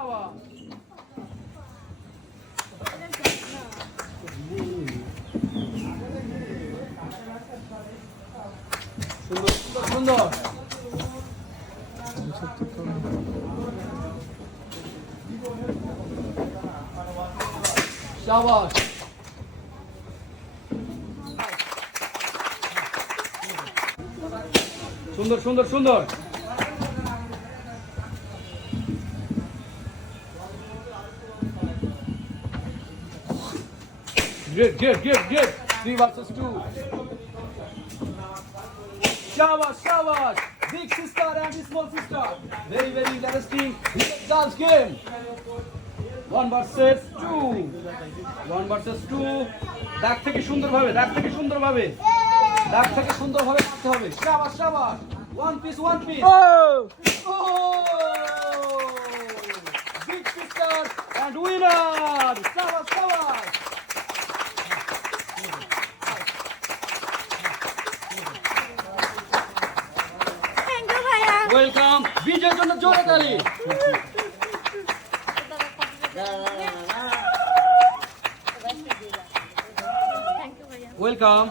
শাবাশ সুন্দর সুন্দর শাবাশ সুন্দর সুন্দর সুন্দর Great, great, great, great. 3 versus 2. Shabash, shabash. Big sister and the small sister. Very, very interesting. This is girls' game. 1 versus 2. 1 versus 2. দাগ থেকে সুন্দরভাবে, দাগ থেকে সুন্দরভাবে। দাগ থেকে সুন্দরভাবে করতে হবে। শাবাশ, শাবাশ। One piece, one piece. Oh! Big sister and winner. Shabash, shabash. Welcome বিজয়ের জন্য জোরে তালি ওয়েলকাম